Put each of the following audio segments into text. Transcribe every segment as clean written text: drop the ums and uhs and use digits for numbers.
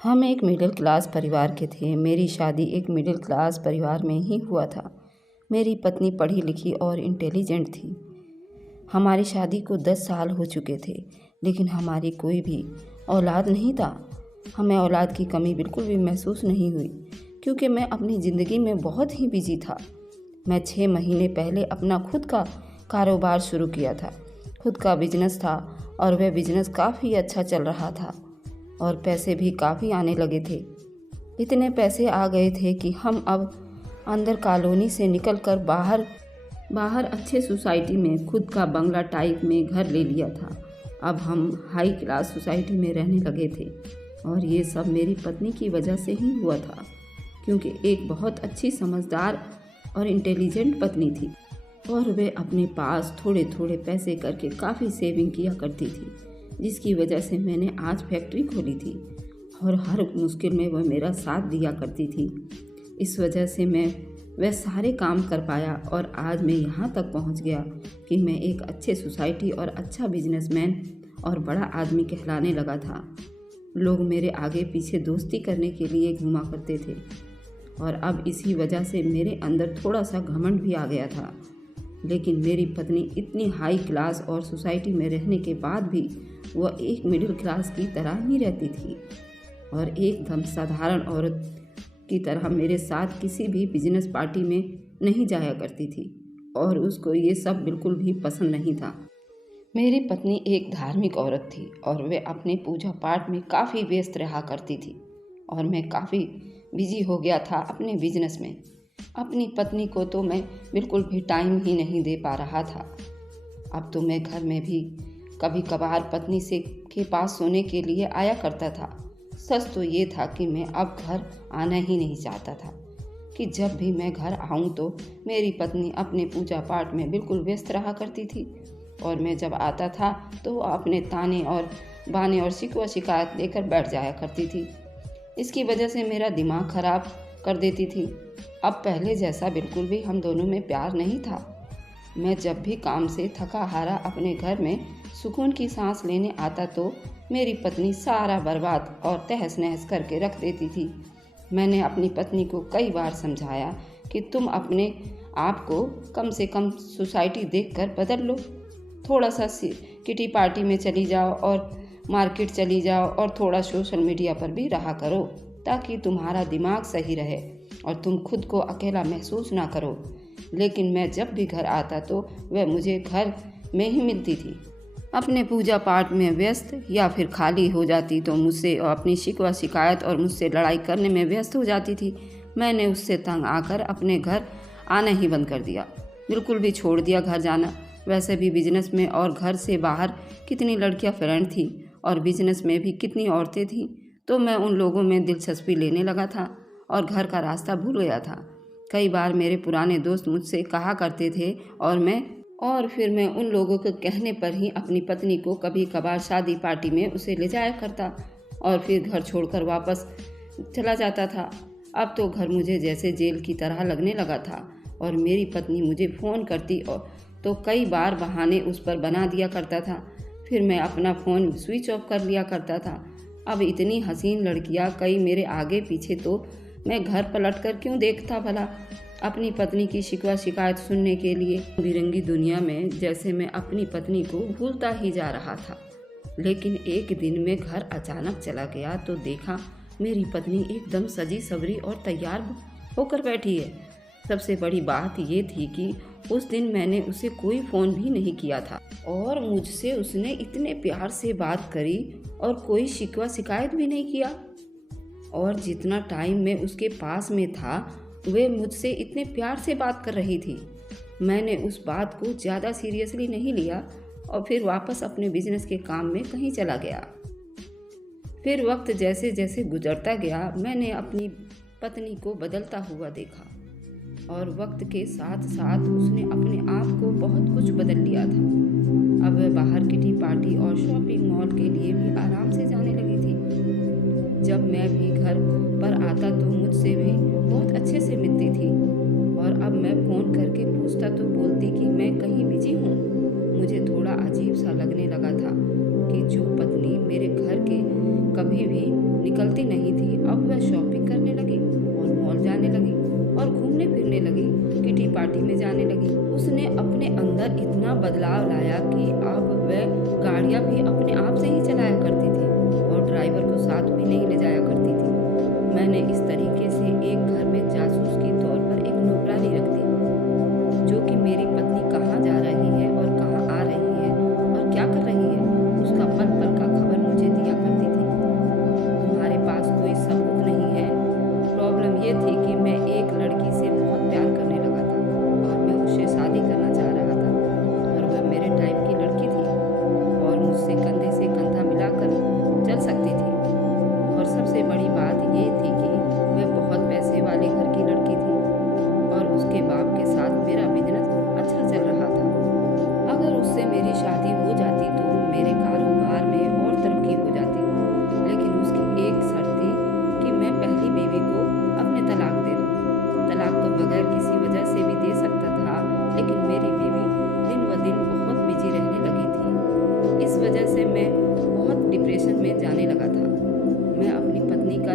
हम एक middle class परिवार के थे। मेरी शादी एक मिडिल क्लास परिवार में ही हुआ था। मेरी पत्नी पढ़ी लिखी और इंटेलिजेंट थी। हमारी शादी को 10 साल हो चुके थे, लेकिन हमारी कोई भी औलाद नहीं था। हमें औलाद की कमी बिल्कुल भी महसूस नहीं हुई, क्योंकि मैं अपनी ज़िंदगी में बहुत ही बिजी था। मैं 6 महीने पहले अपना खुद का कारोबार शुरू किया था। खुद का बिजनेस था और वह बिजनेस काफ़ी अच्छा चल रहा था और पैसे भी काफ़ी आने लगे थे। इतने पैसे आ गए थे कि हम अब अंदर कॉलोनी से निकलकर बाहर अच्छे सोसाइटी में खुद का बंगला टाइप में घर ले लिया था। अब हम हाई क्लास सोसाइटी में रहने लगे थे और ये सब मेरी पत्नी की वजह से ही हुआ था, क्योंकि एक बहुत अच्छी समझदार और इंटेलिजेंट पत्नी थी और वे अपने पास थोड़े थोड़े पैसे करके काफ़ी सेविंग किया करती थी, जिसकी वजह से मैंने आज फैक्ट्री खोली थी और हर मुश्किल में वह मेरा साथ दिया करती थी। इस वजह से मैं वह सारे काम कर पाया और आज मैं यहाँ तक पहुँच गया कि मैं एक अच्छे सोसाइटी और अच्छा बिजनेसमैन और बड़ा आदमी कहलाने लगा था। लोग मेरे आगे पीछे दोस्ती करने के लिए घूमा करते थे और अब इसी वजह से मेरे अंदर थोड़ा सा घमंड भी आ गया था। लेकिन मेरी पत्नी इतनी हाई क्लास और सोसाइटी में रहने के बाद भी वह एक मिडिल क्लास की तरह ही रहती थी और एकदम साधारण औरत की तरह मेरे साथ किसी भी बिजनेस पार्टी में नहीं जाया करती थी और उसको ये सब बिल्कुल भी पसंद नहीं था। मेरी पत्नी एक धार्मिक औरत थी और वे अपने पूजा पाठ में काफ़ी व्यस्त रहा करती थी और मैं काफ़ी बिजी हो गया था अपने बिजनेस में। अपनी पत्नी को तो मैं बिल्कुल भी टाइम ही नहीं दे पा रहा था। अब तो मैं घर में भी कभी कभार पत्नी से के पास सोने के लिए आया करता था। सच तो ये था कि मैं अब घर आना ही नहीं चाहता था कि जब भी मैं घर आऊं तो मेरी पत्नी अपने पूजा पाठ में बिल्कुल व्यस्त रहा करती थी और मैं जब आता था तो वो अपने ताने और बाने और शिकवा शिकायत लेकर बैठ जाया करती थी। इसकी वजह से मेरा दिमाग खराब कर देती थी। अब पहले जैसा बिल्कुल भी हम दोनों में प्यार नहीं था। मैं जब भी काम से थका हारा अपने घर में सुकून की सांस लेने आता तो मेरी पत्नी सारा बर्बाद और तहस नहस करके रख देती थी। मैंने अपनी पत्नी को कई बार समझाया कि तुम अपने आप को कम से कम सोसाइटी देखकर बदल लो, थोड़ा सा किटी पार्टी में चली जाओ और मार्केट चली जाओ और थोड़ा सोशल मीडिया पर भी रहा करो, ताकि तुम्हारा दिमाग सही रहे और तुम खुद को अकेला महसूस ना करो। लेकिन मैं जब भी घर आता तो वह मुझे घर में ही मिलती थी, अपने पूजा पाठ में व्यस्त, या फिर खाली हो जाती तो मुझसे और अपनी शिकवा शिकायत और मुझसे लड़ाई करने में व्यस्त हो जाती थी। मैंने उससे तंग आकर अपने घर आना ही बंद कर दिया, बिल्कुल भी छोड़ दिया घर जाना। वैसे भी बिजनेस में और घर से बाहर कितनी लड़कियां फ्रेंड थी और बिजनेस में भी कितनी औरतें थीं, तो मैं उन लोगों में दिलचस्पी लेने लगा था और घर का रास्ता भूल गया था। कई बार मेरे पुराने दोस्त मुझसे कहा करते थे और फिर मैं उन लोगों के कहने पर ही अपनी पत्नी को कभी कभार शादी पार्टी में उसे ले जाया करता और फिर घर छोड़कर वापस चला जाता था। अब तो घर मुझे जैसे जेल की तरह लगने लगा था और मेरी पत्नी मुझे फ़ोन करती और तो कई बार बहाने उस पर बना दिया करता था। फिर मैं अपना फ़ोन स्विच ऑफ कर लिया करता था। अब इतनी हसीन लड़कियां कई मेरे आगे पीछे, तो मैं घर पलट कर क्यों देखता भला अपनी पत्नी की शिकवा शिकायत सुनने के लिए। बिरंगी दुनिया में जैसे मैं अपनी पत्नी को भूलता ही जा रहा था। लेकिन एक दिन मैं घर अचानक चला गया तो देखा मेरी पत्नी एकदम सजी सवरी और तैयार होकर बैठी है। सबसे बड़ी बात ये थी कि उस दिन मैंने उसे कोई फ़ोन भी नहीं किया था और मुझसे उसने इतने प्यार से बात करी और कोई शिकवा शिकायत भी नहीं किया। और जितना टाइम मैं उसके पास में था वे मुझसे इतने प्यार से बात कर रही थी। मैंने उस बात को ज़्यादा सीरियसली नहीं लिया और फिर वापस अपने बिजनेस के काम में कहीं चला गया। फिर वक्त जैसे जैसे गुजरता गया मैंने अपनी पत्नी को बदलता हुआ देखा और वक्त के साथ साथ उसने अपने आप को बहुत कुछ बदल लिया था। अब वह बाहर किटी पार्टी और शॉपिंग मॉल के लिए भी आराम से जाने लगी थी। जब मैं भी घर पर आता तो मुझसे भी बहुत अच्छे से मिलती थी और अब मैं फ़ोन करके पूछता तो बोलती कि मैं कहीं बिजी हूँ। मुझे थोड़ा अजीब सा लगने लगा था कि जो पत्नी मेरे घर के कभी भी निकलती नहीं थी, अब वह शॉपिंग करने लगी और मॉल जाने लगी और घूमने फिरने लगी, किटी पार्टी में जाने लगी। उसने अपने अंदर इतना बदलाव लाया कि अब वह गाड़ियाँ भी अपने आप से ही चलाया करती थी और ड्राइवर को साथ भी नहीं ले जाया करती थी। मैंने इस तरीके से एक घर में जासूस के तौर पर एक नौकरानी रख दी, जो कि मेरी पत्नी कहाँ जा रही है और कहाँ आ रही है और क्या कर रही है, उसका पल पल का खबर मुझे दिया करती थी। तुम्हारे पास कोई सबूत नहीं है। प्रॉब्लम ये थी कि मैं एक लड़की से बहुत प्यार करने लगा था और मैं उससे शादी करना चाह रहा था और वह मेरे टाइप की लड़की थी और मुझसे कंधे से कंधा मिलाकर चल सकती थी। और सबसे बड़ी बात ये थी कि वह बहुत पैसे वाले घर की लड़की थी और उसके बाप के साथ मेरा बिजनेस अच्छा चल रहा था। अगर उससे मेरी शादी हो जाती तो मेरे कारोबार में और तरक्की हो जाती, लेकिन उसकी एक शर्त थी कि मैं पहली बीवी को अपने तलाक दे दूं। तलाक तो बगैर किसी वजह से भी दे सकता था, लेकिन मेरी बीवी दिन ब दिन बहुत बिजी रहने लगी थी। इस वजह से मैं बहुत डिप्रेशन में जाने लगा था। मैं अपनी पत्नी का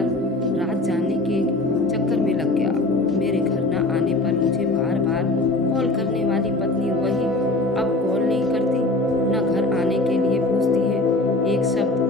राज जानने के चक्कर में लग गया। मेरे घर न आने पर मुझे बार बार कॉल करने वाली पत्नी वही अब कॉल नहीं करती, न घर आने के लिए पूछती है एक शब्द।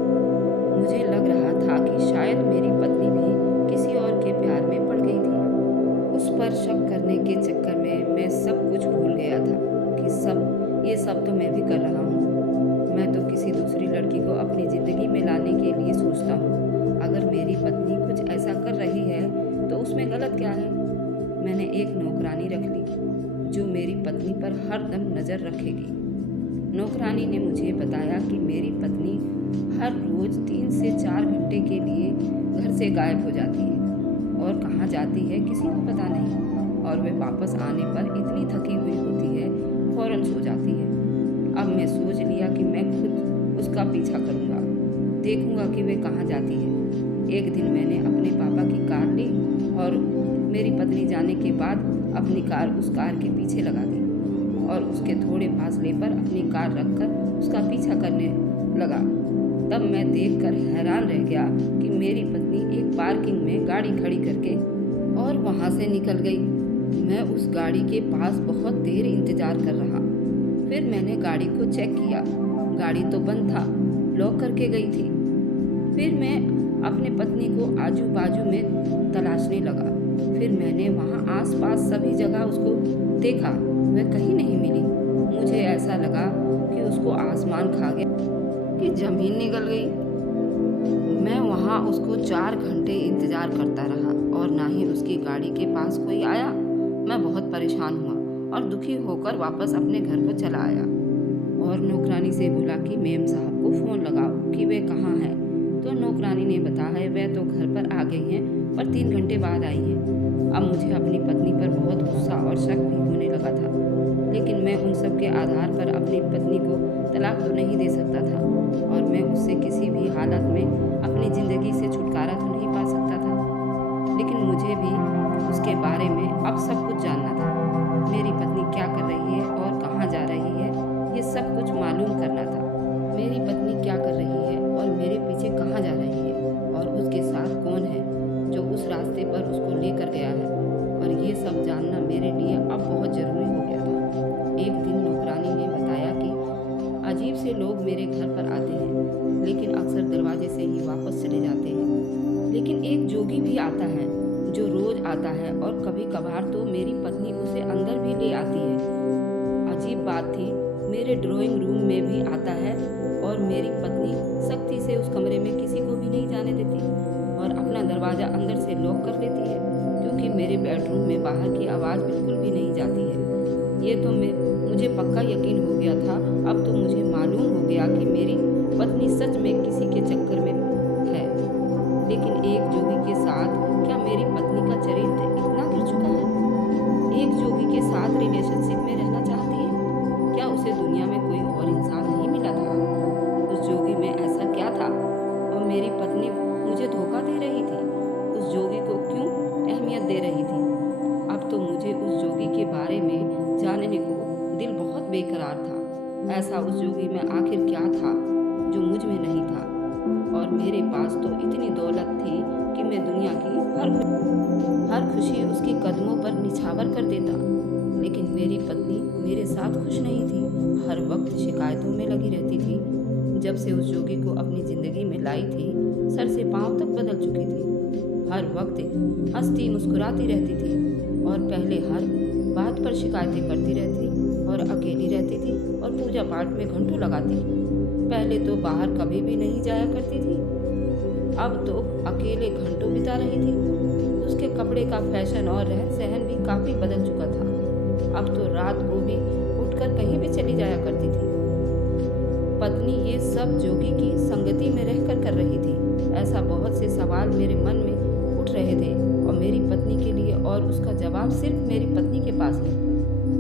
मुझे लग रहा था कि शायद मेरी पत्नी भी किसी और के प्यार में पड़ गई थी। उस पर शक करने के चक्कर में मैं सब कुछ भूल गया था कि ये सब तो मैं भी कर रहा हूँ। मैं तो किसी दूसरी लड़की को अपनी ज़िंदगी में लाने के लिए सोचता हूँ। अगर मेरी पत्नी कुछ ऐसा कर रही है तो उसमें गलत क्या है। मैंने एक नौकरानी रख ली जो मेरी पत्नी पर हर दम नज़र रखेगी। नौकरानी ने मुझे बताया कि मेरी पत्नी हर रोज़ 3 से 4 घंटे के लिए घर से गायब हो जाती है और कहाँ जाती है किसी को पता नहीं, और वह वापस आने पर इतनी थकी हुई होती है फ़ौरन सो जाती है। अब मैं सोच लिया कि मैं खुद उसका पीछा करूँगा, देखूँगा कि वह कहाँ जाती है। एक दिन मैंने अपने पापा की कार ली और मेरी पत्नी जाने के बाद अपनी कार उस कार के पीछे लगा दी और उसके थोड़े फासले पर अपनी कार रखकर उसका पीछा करने लगा। तब मैं देखकर हैरान रह गया कि मेरी पत्नी एक पार्किंग में गाड़ी खड़ी करके और वहाँ से निकल गई। मैं उस गाड़ी के पास बहुत देर इंतज़ार कर रहा। फिर मैंने गाड़ी को चेक किया, गाड़ी तो बंद था, लॉक करके गई थी। फिर मैं अपने पत्नी को आजू बाजू में तलाशने लगा। फिर मैंने वहाँ आसपास सभी जगह उसको देखा, वह कहीं नहीं मिली। मुझे ऐसा लगा कि उसको आसमान खा गया, कि ज़मीन निगल गई। मैं वहाँ उसको 4 घंटे इंतज़ार करता रहा और ना ही उसकी गाड़ी के पास कोई आया। मैं बहुत परेशान हुआ और दुखी होकर वापस अपने घर को चला आया और नौकरानी से बोला कि मेम साहब को फ़ोन लगाओ कि वे कहाँ हैं। तो नौकरानी ने बताया वह तो घर पर आ गई हैं, पर 3 घंटे बाद आई हैं। अब मुझे अपनी पत्नी पर बहुत गुस्सा और शक भी होने लगा था, लेकिन मैं उन सब के आधार पर अपनी पत्नी को तलाक तो नहीं दे सकता था और मैं उससे किसी भी हालत में अपनी ज़िंदगी से छुटकारा तो नहीं पा सकता था। लेकिन मुझे भी उसके बारे में अब सब कुछ जानना था। मेरी पत्नी क्या कर रही है और कहाँ जा रही है, ये सब कुछ मालूम करना था। मेरी पत्नी क्या कर रही है और मेरे पीछे कहाँ जा रही है और उसके साथ कौन है जो उस रास्ते पर उसको लेकर गया है, और ये सब जानना मेरे लिए अब बहुत ज़रूरी हो गया था। एक दिन नौकरानी ने बताया कि अजीब से लोग मेरे घर पर आते हैं, लेकिन अक्सर दरवाजे से ही वापस चले जाते हैं। लेकिन एक जोगी भी आता है जो रोज़ आता है और कभी कभार तो मेरी पत्नी उसे अंदर भी ले आती है। अजीब बात थी, मेरे ड्राइंग रूम में भी आता है और मेरी पत्नी सख्ती से उस कमरे में किसी को भी नहीं जाने देती और अपना दरवाज़ा अंदर से लॉक कर लेती है, क्योंकि मेरे बेडरूम में बाहर की आवाज़ बिल्कुल भी नहीं जाती है। ये तो मुझे पक्का यकीन हो गया था। अब तो मुझे मालूम हो गया कि मेरी पत्नी सच में किसी के चक्कर में है। लेकिन एक जोगी के साथ क्या मेरी पत्नी का चरित्र इतना गिर चुका है? एक जोगी के साथ रिलेशनशिप में रहना चाहती है? क्या उसे दुनिया में कोई और इंसान नहीं मिला था? उस जोगी में ऐसा क्या था और मेरी पत्नी मुझे धोखा दे रही थी? उस जोगी को क्यों अहमियत दे रही थी? अब तो मुझे उस जोगी के बारे में जानने को दिल बहुत बेकरार था। ऐसा उस जोगी में आखिर क्या था जो मुझ में नहीं था? और मेरे पास मैं दुनिया की हर खुशी उसके कदमों पर निछावर कर देता। लेकिन मेरी पत्नी मेरे साथ खुश नहीं थी, हर वक्त शिकायतों में लगी रहती थी। जब से उस जोगी को अपनी ज़िंदगी में लाई थी, सर से पांव तक बदल चुकी थी। हर वक्त हंसती मुस्कुराती रहती थी और पहले हर बात पर शिकायतें करती रहती और अकेली रहती थी और पूजा पाठ में घंटों लगाती। पहले तो बाहर कभी भी नहीं जाया करती थी, अब तो अकेले घंटों बिता रही थी। उसके कपड़े का फैशन और रहन सहन भी काफ़ी बदल चुका था। अब तो रात को भी उठकर कहीं भी चली जाया करती थी। पत्नी ये सब जोगी की संगति में रहकर कर रही थी। ऐसा बहुत से सवाल मेरे मन में उठ रहे थे और मेरी पत्नी के लिए, और उसका जवाब सिर्फ मेरी पत्नी के पास है।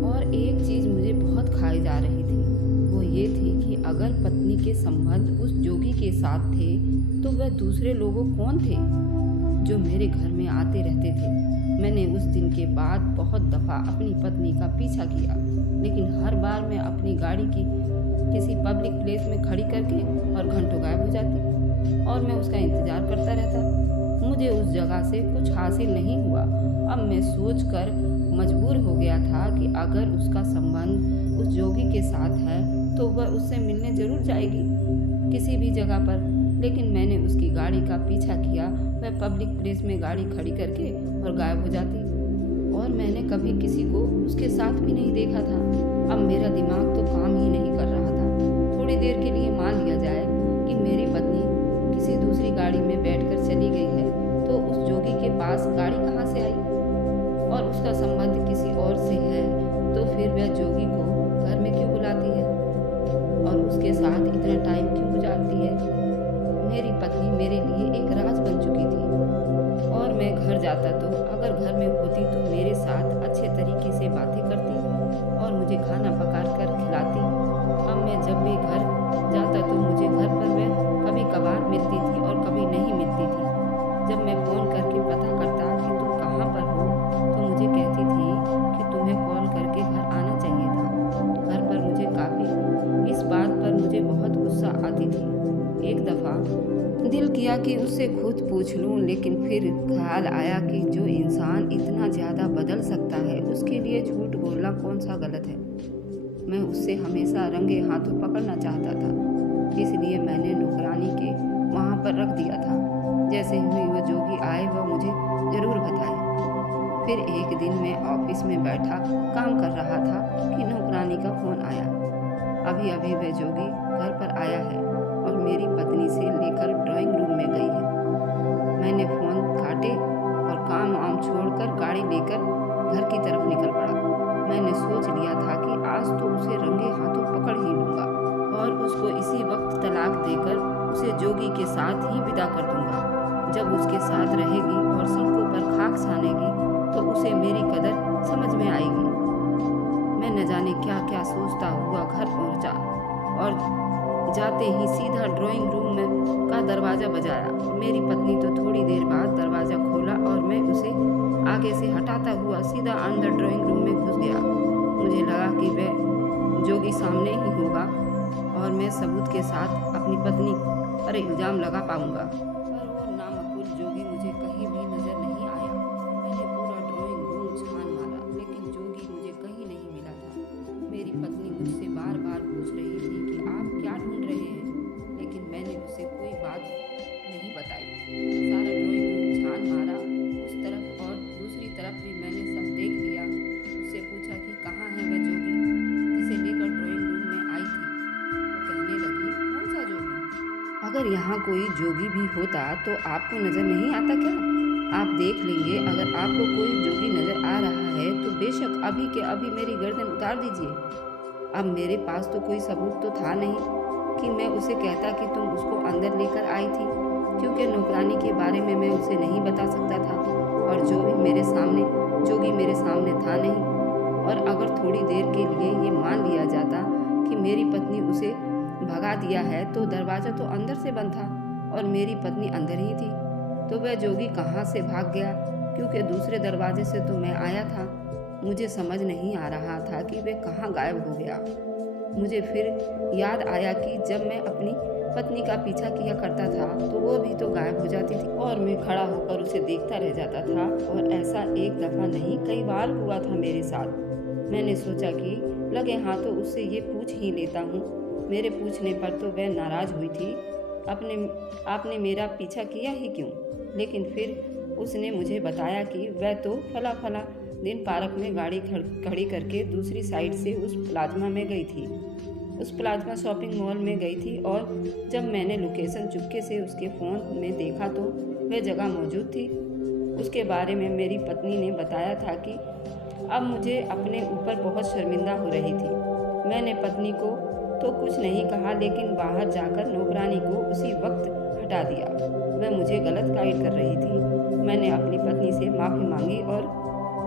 और एक चीज़ मुझे बहुत खाई जा रही थी, वो ये थी कि अगर पत्नी के संबंध उस जोगी के साथ थे तो वह दूसरे लोगों कौन थे जो मेरे घर में आते रहते थे। मैंने उस दिन के बाद बहुत दफ़ा अपनी पत्नी का पीछा किया, लेकिन हर बार मैं अपनी गाड़ी की किसी पब्लिक प्लेस में खड़ी करके और घंटों गायब हो जाती और मैं उसका इंतज़ार करता रहता। मुझे उस जगह से कुछ हासिल नहीं हुआ। अब मैं सोचकर मजबूर हो गया था कि अगर उसका संबंध उस जोगी के साथ है तो वह उससे मिलने ज़रूर जाएगी किसी भी जगह पर। लेकिन मैंने उसकी गाड़ी का पीछा किया, वह पब्लिक प्लेस में गाड़ी खड़ी करके और गायब हो जाती और मैंने कभी किसी को उसके साथ भी नहीं देखा था। अब मेरा दिमाग तो काम ही नहीं कर रहा था। थोड़ी देर के लिए मान लिया जाए कि मेरी पत्नी किसी दूसरी गाड़ी में बैठकर चली गई है, तो उस जोगी के पास गाड़ी कहाँ से आई? और उसका संबंध किसी और से है तो फिर वह जोगी को घर में क्यों बुलाती है और उसके साथ इतना टाइम क्यों गुजारती है? मेरी पत्नी मेरे लिए एक राज बन चुकी थी और मैं घर जाता तो अगर घर में होती तो मेरे साथ अच्छे तरीके से बातें करती और मुझे खाना पका कर खिलाती। अब मैं जब भी घर जाता तो मुझे घर पर वह कभी कभार मिलती थी और कभी नहीं मिलती थी। जब मैं फ़ोन करके पता करता कि तुम कहाँ पर हो तो मुझे कहती थी कि तुम्हें कॉल करके घर आना चाहिए था। घर पर मुझे काफ़ी इस बात पर मुझे बहुत गुस्सा आती थी। एक दफ़ा दिल किया कि उससे खुद पूछ लूं, लेकिन फिर ख्याल आया कि जो इंसान इतना ज़्यादा बदल सकता है उसके लिए झूठ बोलना कौन सा गलत है। मैं उससे हमेशा रंगे हाथों पकड़ना चाहता था, इसलिए मैंने नौकरानी के वहाँ पर रख दिया था। जैसे ही वह जोगी आए वह मुझे ज़रूर बताए। फिर एक दिन मैं ऑफिस में बैठा काम कर रहा था कि नौकरानी का फ़ोन आया। अभी अभी वह जोगी घर पर आया है और मेरी पत्नी से लेकर ड्राइंग रूम में गई है। मैंने फ़ोन काटे और काम वाम छोड़कर गाड़ी लेकर घर की तरफ निकल पड़ा। मैंने सोच लिया था कि आज तो उसे रंगे हाथों पकड़ ही लूँगा और उसको इसी वक्त तलाक देकर उसे जोगी के साथ ही विदा कर दूँगा। जब उसके साथ रहेगी और सड़कों पर खाक छानेगी तो उसे मेरी कदर समझ में आएगी। मैं न जाने क्या क्या सोचता हुआ घर पहुँचा और जाते ही सीधा ड्राइंग रूम में का दरवाज़ा बजाया। मेरी पत्नी तो थोड़ी देर बाद दरवाज़ा खोला और मैं उसे आगे से हटाता हुआ सीधा अंदर ड्राइंग रूम में घुस गया। मुझे लगा कि वह जोगी सामने ही होगा और मैं सबूत के साथ अपनी पत्नी पर इल्ज़ाम लगा पाऊंगा। पर वो नामकुल जोगी मुझे कहीं भी नज़र नहीं आया। मैंने पूरा ड्राइंग रूम छान मारा, लेकिन जोगी मुझे कहीं नहीं मिला था। मेरी पत्नी मुझसे बार बार पूछ रही थी कि आप क्या ढूंढ रहे हैं, लेकिन मैंने उसे कोई बात नहीं बताई। सारा ड्राइंग रूम छान मारा, उस तरफ और दूसरी तरफ भी मैंने सब देख लिया। उससे पूछा कि कहाँ है वह जोगी जिसे लेकर ड्राइंग रूम में आई थी। तो कहने लगी, कौन सा जोगी? अगर यहाँ कोई जोगी भी होता तो आपको नज़र नहीं आता क्या? आप देख लेंगे। अगर आपको कोई जोगी नज़र आ रहा है तो बेशक अभी के अभी मेरी गर्दन उतार दीजिए। अब मेरे पास तो कोई सबूत तो था नहीं कि मैं उसे कहता कि तुम उसको अंदर लेकर आई थी, क्योंकि नौकरानी के बारे में मैं उसे नहीं बता सकता था और जोगी मेरे सामने था नहीं। और अगर थोड़ी देर के लिए ये मान लिया जाता कि मेरी पत्नी उसे भगा दिया है तो दरवाज़ा तो अंदर से बंद था और मेरी पत्नी अंदर ही थी, तो वह जोगी कहाँ से भाग गया? क्योंकि दूसरे दरवाजे से तो मैं आया था। मुझे समझ नहीं आ रहा था कि वह कहाँ गायब हो गया। मुझे फिर याद आया कि जब मैं अपनी पत्नी का पीछा किया करता था तो वो भी तो गायब हो जाती थी और मैं खड़ा होकर उसे देखता रह जाता था। और ऐसा एक दफ़ा नहीं कई बार हुआ था मेरे साथ। मैंने सोचा कि लगे हाथों उससे ये पूछ ही लेता हूँ। मेरे पूछने पर तो वह नाराज़ हुई थी, आपने मेरा पीछा किया ही क्यों? लेकिन फिर उसने मुझे बताया कि वह तो फला दिन पार्क में गाड़ी खड़ी करके दूसरी साइड से उस प्लाज्मा में गई थी। उस प्लाज्मा शॉपिंग मॉल में गई थी और जब मैंने लोकेशन चुपके से उसके फ़ोन में देखा तो वह जगह मौजूद थी। उसके बारे में मेरी पत्नी ने बताया था कि अब मुझे अपने ऊपर बहुत शर्मिंदा हो रही थी। मैंने पत्नी को तो कुछ नहीं कहा, लेकिन बाहर जाकर नौकरानी को उसी वक्त हटा दिया। वह मुझे गलत गाइड कर रही थी। मैंने अपनी पत्नी से माफ़ी मांगी और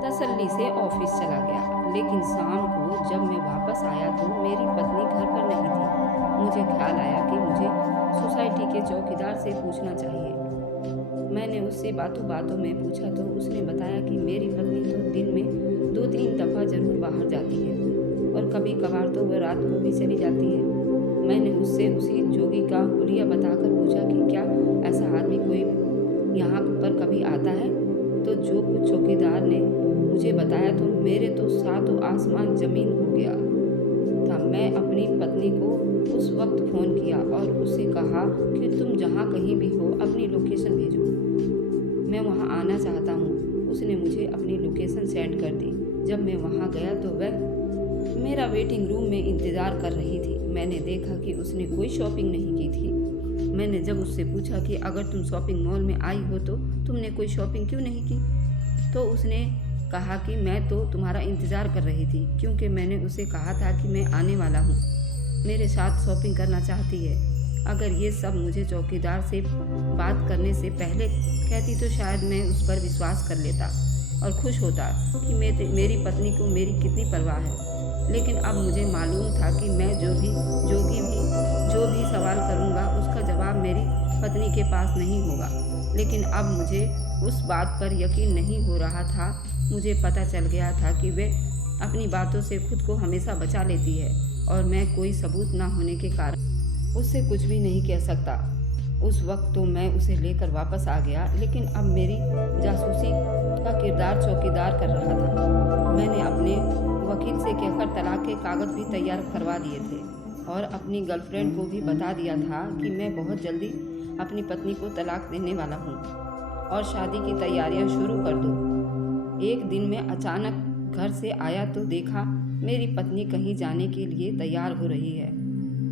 तसल्ली से ऑफिस चला गया। लेकिन शाम को जब मैं वापस आया तो मेरी पत्नी घर पर नहीं थी। मुझे ख्याल आया कि मुझे सोसाइटी के चौकीदार से पूछना चाहिए। मैंने उससे बातों बातों में पूछा तो उसने बताया कि मेरी पत्नी तो दिन में 2-3 दफ़ा ज़रूर बाहर जाती है और कभी कभार तो वह रात को भी चली जाती है। मैंने उससे उसी जोगी का हुलिया बताकर पूछा कि क्या ऐसा आदमी कोई यहाँ पर कभी आता है? तो जो कुछ चौकीदार ने मुझे बताया तो मेरे तो सातों आसमान ज़मीन हो गया था। मैं अपनी पत्नी को उस वक्त फ़ोन किया और उससे कहा कि तुम जहाँ कहीं भी हो अपनी लोकेशन भेजो, मैं वहाँ आना चाहता हूँ। उसने मुझे अपनी लोकेशन सेंड कर दी। जब मैं वहाँ गया तो वह मेरा वेटिंग रूम में इंतज़ार कर रही थी। मैंने देखा कि उसने कोई शॉपिंग नहीं की थी। मैंने जब उससे पूछा कि अगर तुम शॉपिंग मॉल में आई हो तो तुमने कोई शॉपिंग क्यों नहीं की, तो उसने कहा कि मैं तो तुम्हारा इंतज़ार कर रही थी क्योंकि मैंने उसे कहा था कि मैं आने वाला हूँ, मेरे साथ शॉपिंग करना चाहती है। अगर ये सब मुझे चौकीदार से बात करने से पहले कहती तो शायद मैं उस पर विश्वास कर लेता और खुश होता कि मेरी पत्नी को मेरी कितनी परवाह है। लेकिन अब मुझे मालूम था कि मैं जो भी सवाल करूँगा उसका जवाब मेरी पत्नी के पास नहीं होगा। लेकिन अब मुझे उस बात पर यकीन नहीं हो रहा था। मुझे पता चल गया था कि वे अपनी बातों से खुद को हमेशा बचा लेती है और मैं कोई सबूत ना होने के कारण उससे कुछ भी नहीं कह सकता। उस वक्त तो मैं उसे लेकर वापस आ गया, लेकिन अब मेरी जासूसी का किरदार चौकीदार कर रहा था। मैंने अपने वकील से कहकर तलाक के कागज़ भी तैयार करवा दिए थे और अपनी गर्लफ्रेंड को भी बता दिया था कि मैं बहुत जल्दी अपनी पत्नी को तलाक देने वाला हूँ और शादी की तैयारियां शुरू कर दो। एक दिन मैं अचानक घर से आया तो देखा मेरी पत्नी कहीं जाने के लिए तैयार हो रही है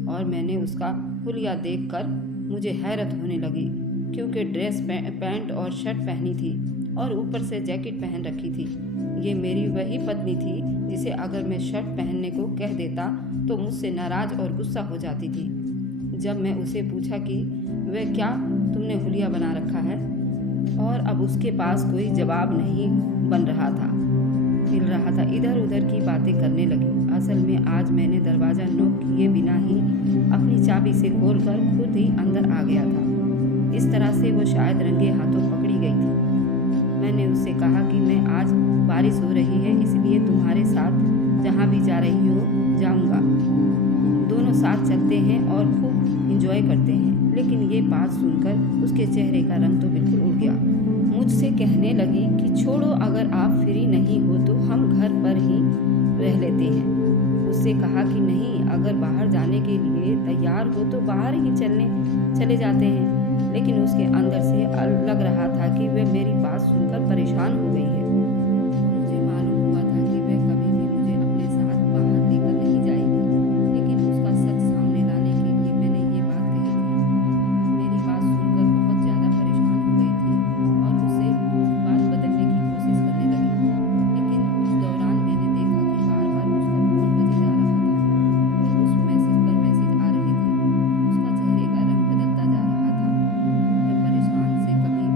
और मैंने उसका हुलिया देखकर मुझे हैरत होने लगी क्योंकि ड्रेस पैंट और शर्ट पहनी थी और ऊपर से जैकेट पहन रखी थी। ये मेरी वही पत्नी थी जिसे अगर मैं शर्ट पहनने को कह देता तो मुझसे नाराज़ और गुस्सा हो जाती थी। जब मैं उसे पूछा कि वह क्या तुमने हुलिया बना रखा है, और अब उसके पास कोई जवाब नहीं मिल रहा था। इधर उधर की बातें करने लगी। असल में आज मैंने दरवाज़ा नॉक किए बिना ही अपनी चाबी से खोलकर खुद ही अंदर आ गया था। इस तरह से वो शायद रंगे हाथों पकड़ी गई थी। मैंने उससे कहा कि मैं आज बारिश हो रही है इसलिए तुम्हारे साथ जहाँ भी जा रही हो जाऊँगा, दोनों साथ चलते हैं और खूब इंजॉय करते हैं। लेकिन ये बात सुनकर उसके चेहरे का रंग तो बिल्कुल उड़ गया। मुझसे कहने लगी कि छोड़ो, अगर आप फ्री नहीं हो तो हम घर पर ही रह लेते हैं। उससे कहा कि नहीं, अगर बाहर जाने के लिए तैयार हो तो बाहर ही चले जाते हैं। लेकिन उसके अंदर से लग रहा था कि वह मेरी बात सुनकर परेशान हो गई है। मुझे मालूम हुआ था कि वह कभी भी मुझे अपने साथ बाहर लेकर नहीं जाएगी, लेकिन उसका सच सामने लाने के लिए मैंने ये बात कही थी। मेरी बात सुनकर बहुत ज़्यादा परेशान हो गई थी और उससे बात बदलने की कोशिश करने लगी। लेकिन उस दौरान मैंने देखा कि बार बार उसका फ़ोन बजे जा रहा था और उस मैसेज पर मैसेज आ रहे थे। उसका चेहरे का रंग बदलता जा रहा था। वह परेशान से कभी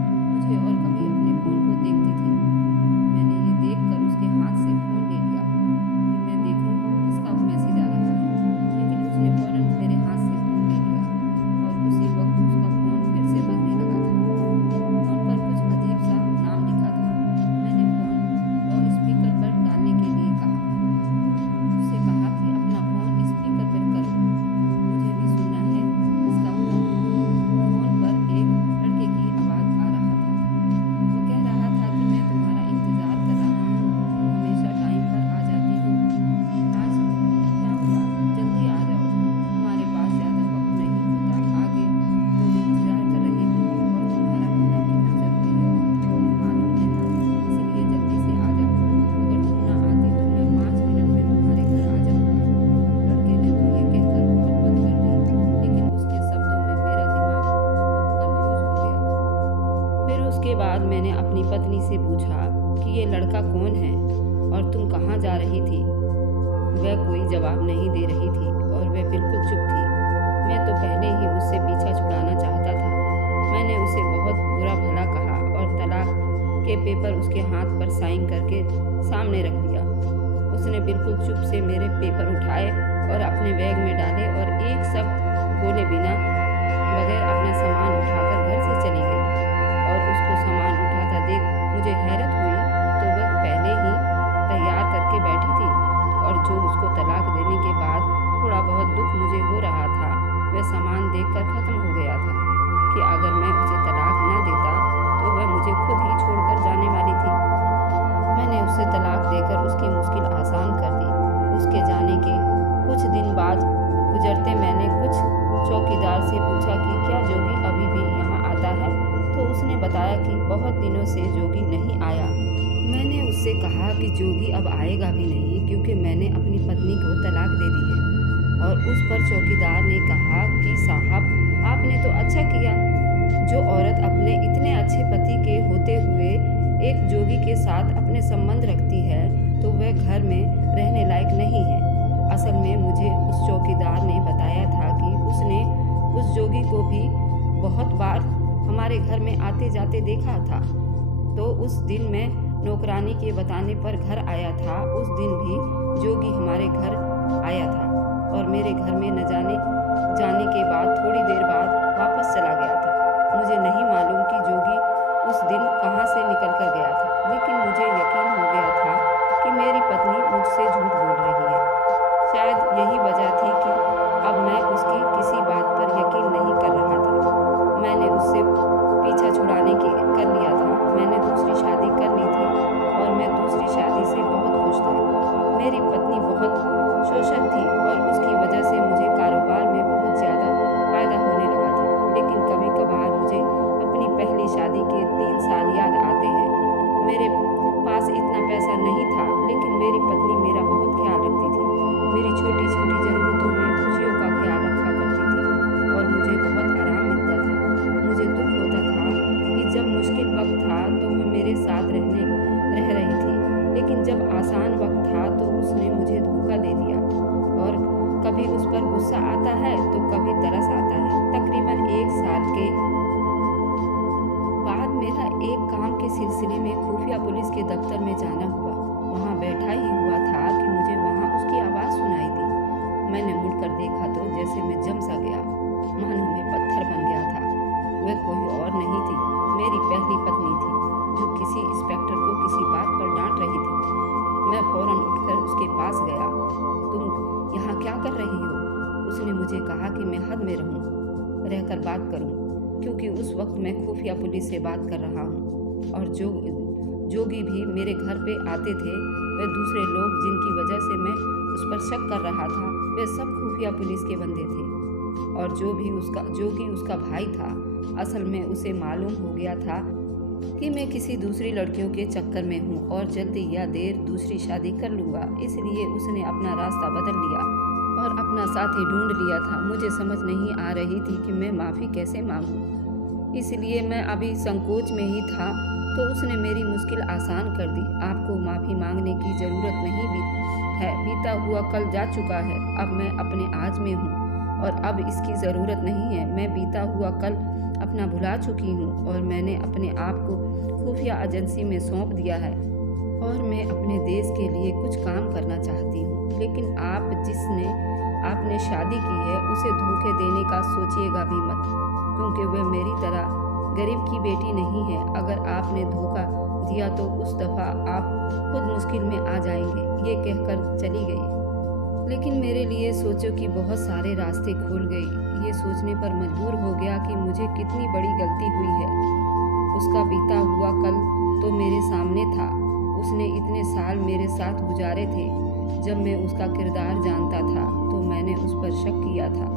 फिर उसके बाद मैंने अपनी पत्नी से पूछा कि ये लड़का कौन है और तुम कहाँ जा रही थी। वह कोई जवाब नहीं दे रही थी और वह बिल्कुल चुप थी। मैं तो पहले ही उससे पीछा छुड़ाना चाहता था। मैंने उसे बहुत बुरा भला कहा और तलाक के पेपर उसके हाथ पर साइन करके सामने रख दिया। उसने बिल्कुल चुप से मेरे पेपर उठाए और अपने बैग में डाले और एक शब्द बोले बिना बगैर अपना सामान उठाकर घर से चली गई। और उसको सामान उठाता देख मुझे हैरत हुई तो वह पहले ही तैयार करके बैठी थी और जो उसको तलाक देने के बाद थोड़ा बहुत दुख मुझे हो रहा था वह सामान देखकर खत्म हो गया था कि अगर मैं उसे तलाक न देता तो वह मुझे खुद ही छोड़कर जाने वाली थी। मैंने उसे तलाक देकर उसकी मुश्किल आसान कर दी। उसके जाने के कुछ दिन बाद गुजरते मैंने कुछ चौकीदार से पूछा कि क्या जोगी अभी भी यहाँ आता है, तो उसने बताया कि बहुत दिनों से जोगी नहीं आया। मैंने उससे कहा कि जोगी अब आएगा भी नहीं क्योंकि मैंने अपनी पत्नी को तलाक दे दी है। और उस पर चौकीदार ने कहा कि साहब आपने तो अच्छा किया। जो औरत अपने इतने अच्छे पति के होते हुए एक जोगी के साथ अपने संबंध रखती है तो वह घर में रहने लायक नहीं है। असल में मुझे उस चौकीदार ने बताया था कि उसने उस जोगी को भी बहुत बार हमारे घर में आते जाते देखा था। तो उस दिन मैं नौकरानी के बताने पर घर आया था। उस दिन भी जोगी हमारे घर आया था और मेरे घर में न जाने के बाद थोड़ी देर बाद वापस चला गया था। मुझे नहीं मालूम कि जोगी उस दिन कहाँ से निकल कर गया था, लेकिन मुझे यकीन हो गया था कि मेरी पत्नी मुझसे झूठ बोल रही है। शायद यही वजह थी कि अब मैं उसकी किसी बात पर यकीन नहीं कर रहा था। मैंने उससे पीछा छुड़ाने की कर लिया था। मैंने दूसरी शादी कर ली थी और मैं दूसरी शादी से बहुत खुश था। मेरी पत्नी बहुत शोषक थी और उसकी वजह से मुझे कारोबार में बहुत ज़्यादा फायदा होने लगा था। लेकिन कभी कभार मुझे अपनी पहली शादी के 3 साल याद आते हैं। मेरे पास इतना पैसा नहीं था लेकिन मेरी पत्नी मेरा बहुत ख्याल रखती थी। मेरी छोटी छोटी ज़रूरतों में खुशियों का ख्याल रखा करती थी और मुझे बहुत आराम मिलता था। मुझे दुख होता था कि जब मुश्किल वक्त था तो वह मेरे साथ रह रही थी, लेकिन जब आसान वक्त था तो उसने मुझे धोखा दे दिया। और कभी उस पर गुस्सा आता है तो कभी तरस आता है। तकरीबन 1 साल के बाद मेरा एक काम के सिलसिले में खुफिया पुलिस के दफ्तर में जाना हुआ। वहाँ बैठा ही हुआ था कि मुझे वहाँ उसकी आवाज़ सुनाई दी। मैंने मुड़कर देखा तो जैसे मैं जम सा गया, मानो मैं पत्थर बन गया था। वह कोई और नहीं थी, मेरी पहली पत्नी थी जो किसी इंस्पेक्टर को किसी बात पर डांट रही थी। मैं फौरन उठकर उसके पास गया। तुम यहाँ क्या कर रही हो? उसने मुझे कहा कि मैं हद में रहकर बात करूँ, क्योंकि उस वक्त मैं खुफिया पुलिस से बात कर रहा हूँ और जोगी भी मेरे घर पे आते थे। वे दूसरे लोग जिनकी वजह से मैं उस पर शक कर रहा था वे सब खुफिया पुलिस के बंदे थे। और जोगी उसका भाई था। असल में उसे मालूम हो गया था कि मैं किसी दूसरी लड़कियों के चक्कर में हूँ और जल्दी या देर दूसरी शादी कर लूँगा, इसलिए उसने अपना रास्ता बदल लिया और अपना साथी ढूंढ लिया था। मुझे समझ नहीं आ रही थी कि मैं माफ़ी कैसे मांगूं, इसलिए मैं अभी संकोच में ही था तो उसने मेरी मुश्किल आसान कर दी। आपको माफ़ी मांगने की ज़रूरत नहीं है, बीता हुआ कल जा चुका है। अब मैं अपने आज में हूँ और अब इसकी ज़रूरत नहीं है। मैं बीता हुआ कल अपना भुला चुकी हूँ और मैंने अपने आप को खुफिया एजेंसी में सौंप दिया है और मैं अपने देश के लिए कुछ काम करना चाहती हूँ। लेकिन जिसने आपने शादी की है उसे धोखे देने का सोचिएगा भी मत, क्योंकि वह मेरी तरह गरीब की बेटी नहीं है। अगर आपने धोखा दिया तो उस दफ़ा आप खुद मुश्किल में आ जाएंगे। ये कहकर चली गई। लेकिन मेरे लिए सोचो कि बहुत सारे रास्ते खुल गए। ये सोचने पर मजबूर हो गया कि मुझे कितनी बड़ी गलती हुई है। उसका बीता हुआ कल तो मेरे सामने था। उसने इतने साल मेरे साथ गुजारे थे। जब मैं उसका किरदार जानता था तो मैंने उस पर शक किया था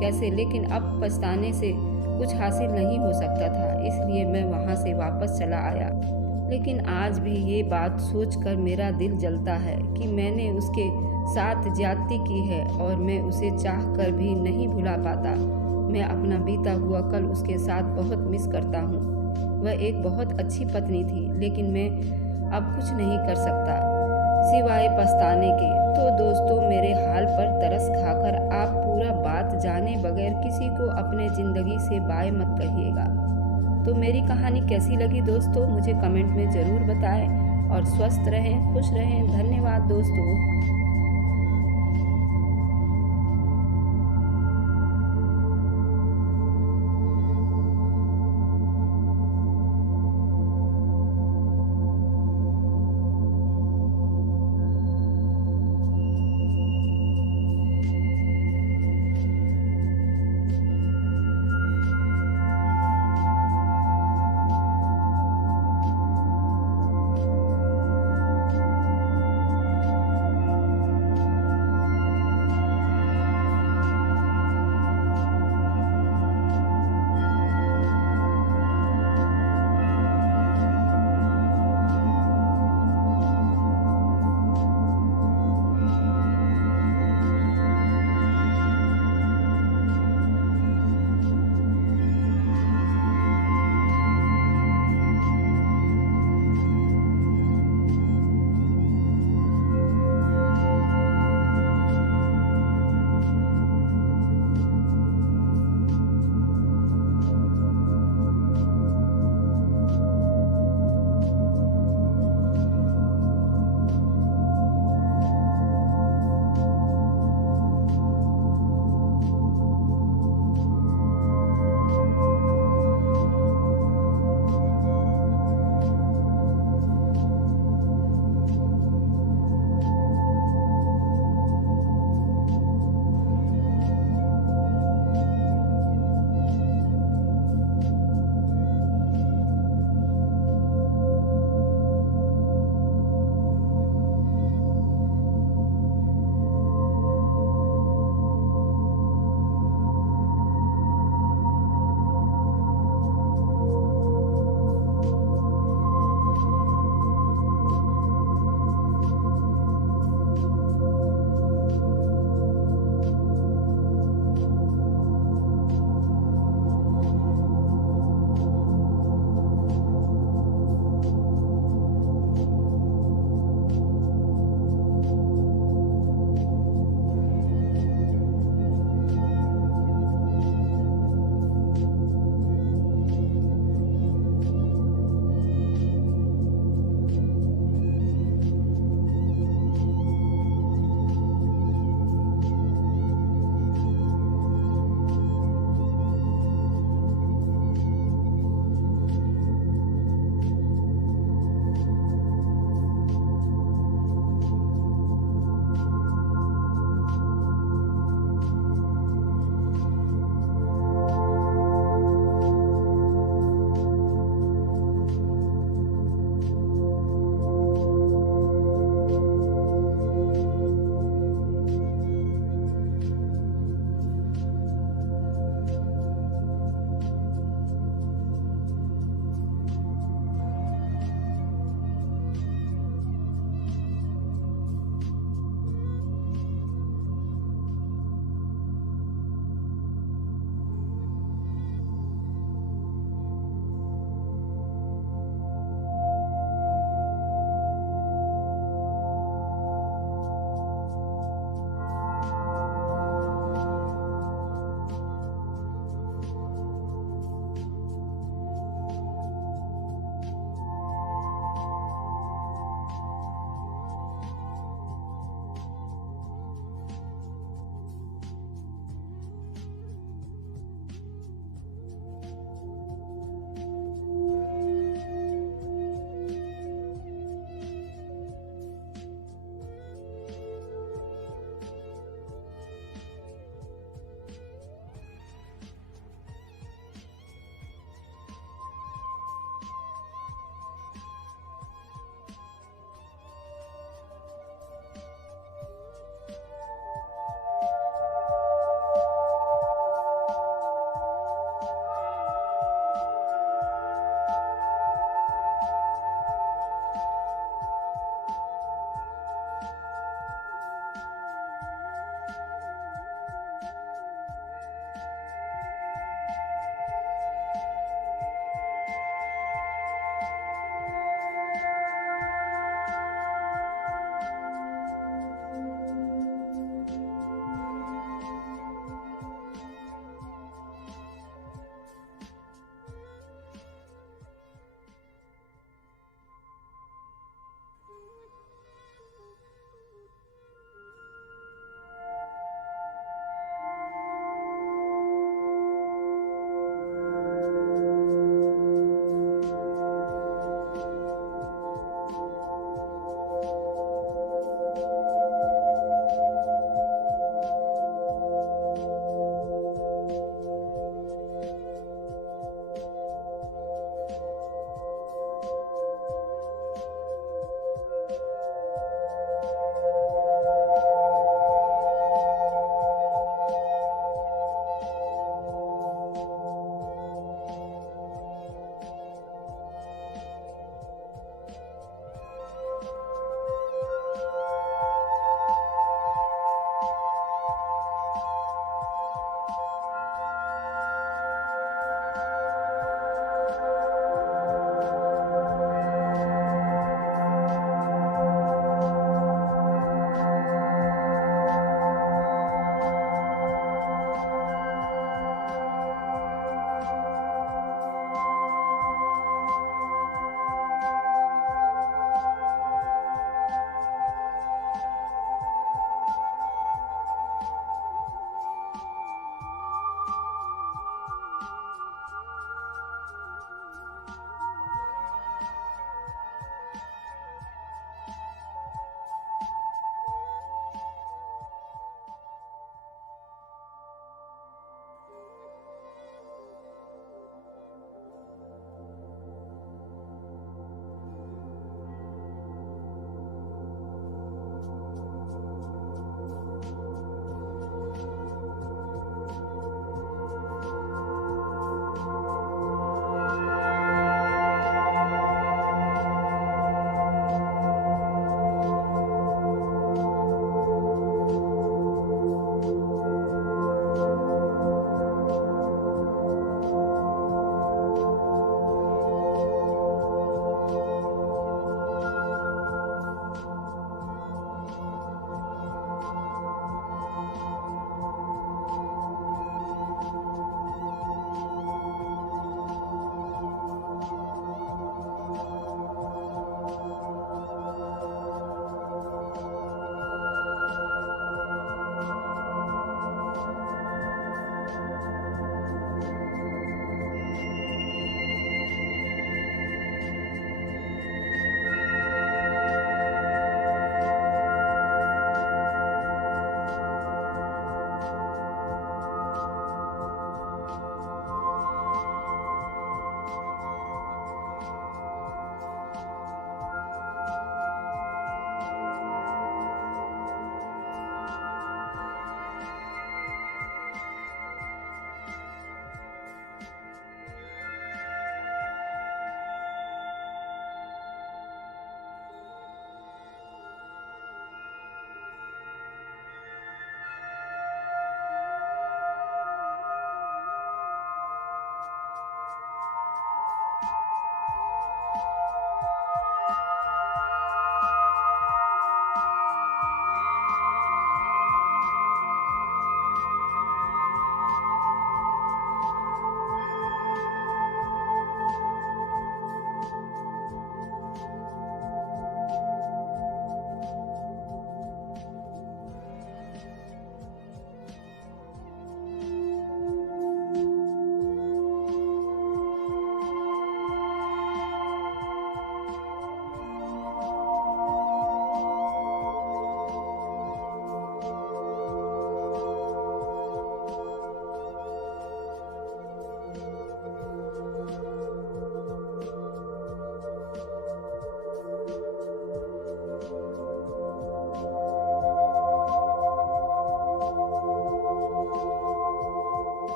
कैसे, लेकिन अब पछताने से कुछ हासिल नहीं हो सकता था, इसलिए मैं वहाँ से वापस चला आया। लेकिन आज भी ये बात सोचकर मेरा दिल जलता है कि मैंने उसके साथ ज्यादती की है और मैं उसे चाह कर भी नहीं भुला पाता। मैं अपना बीता हुआ कल उसके साथ बहुत मिस करता हूँ। वह एक बहुत अच्छी पत्नी थी, लेकिन मैं अब कुछ नहीं कर सकता सिवाय पछताने के। तो दोस्तों, मेरे हाल पर तरस खाकर आप पूरा बात जाने बगैर किसी को अपने ज़िंदगी से बाय मत कहिएगा। तो मेरी कहानी कैसी लगी दोस्तों, मुझे कमेंट में ज़रूर बताएं और स्वस्थ रहें, खुश रहें। धन्यवाद दोस्तों।